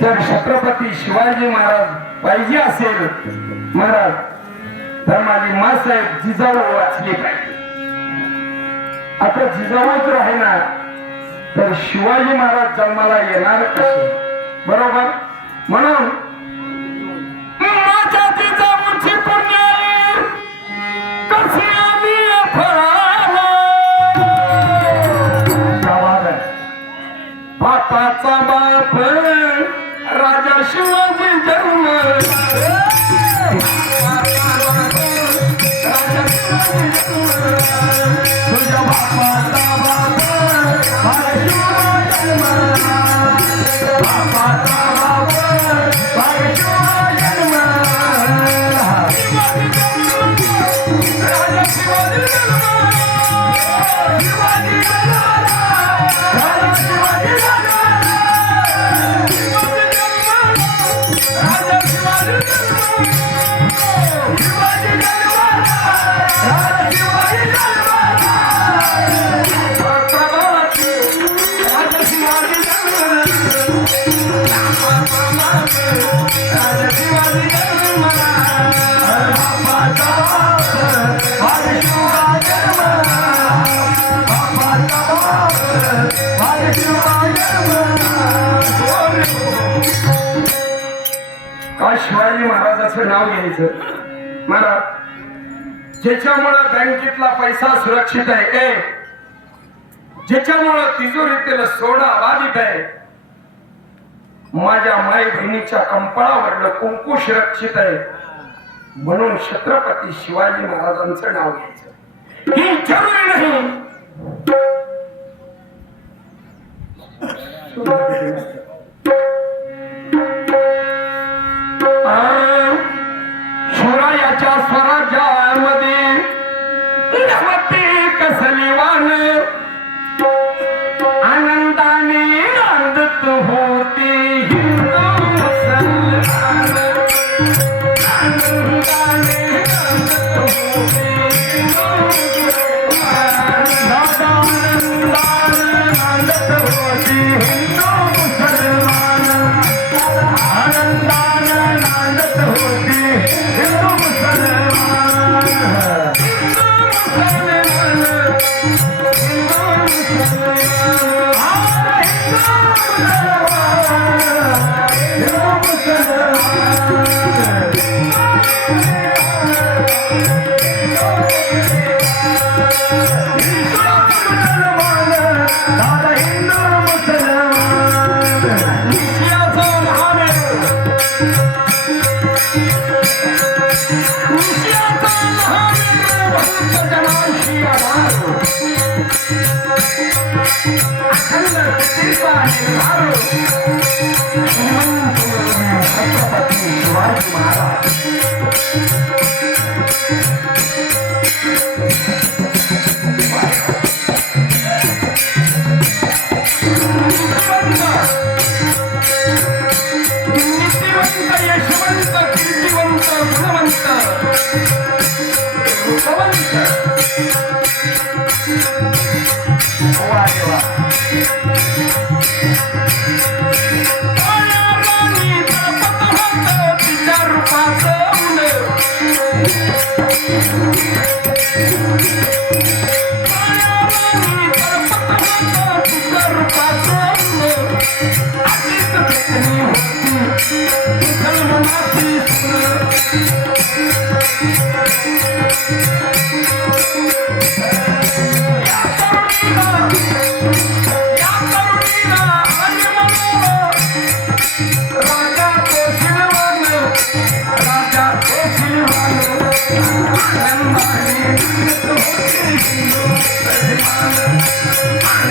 जर छत्रपती शिवाजी महाराज पाहिजे असेल महाराज तर माझी मासाहेब जिजाऊ वाचली पाहिजे. आता जिजाऊच राहणार तर शिवाजी महाराज जन्माला येणार कसे? बरोबर? म्हणून माझ्या जिजाऊची पुण्याई शिवाजी महाराजाचं नाव घ्यायचं. महाराज ज्याच्यामुळं बँकेतला पैसा सुरक्षित आहे ए. ज्याच्यामुळं तिजोरीतील सोडा बाधित आहे. माझ्या माय बहिणीच्या कंपाळावरलं कुंकू सुरक्षित आहे. म्हणून छत्रपती शिवाजी महाराजांचं नाव घ्यायचं. ही जरुरी नाही. देशाच्या स्वराज्यामध्ये. नमते कसली वान आनंदाने आनंदत होते हिंदू मुसलमान. आनंदाने होते हिंदू मुसलमान. दादा आनंदाने होते हिंदू मुसलमान. दादा हिंदू होती मुसलमानाची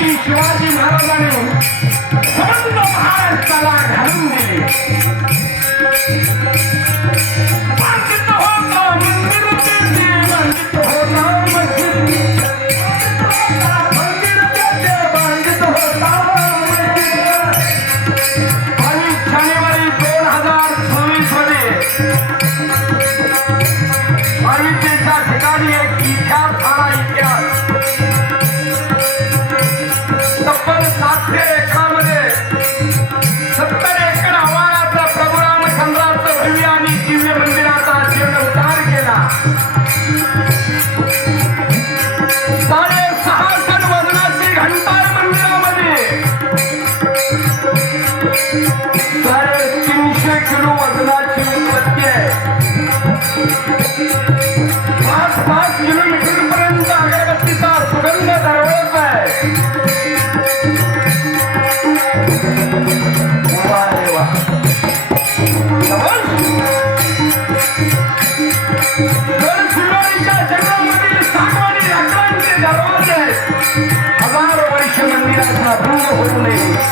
छत्रपती शिवाजी महाराजाने संबंध महाराष्ट्राला घालून दिले.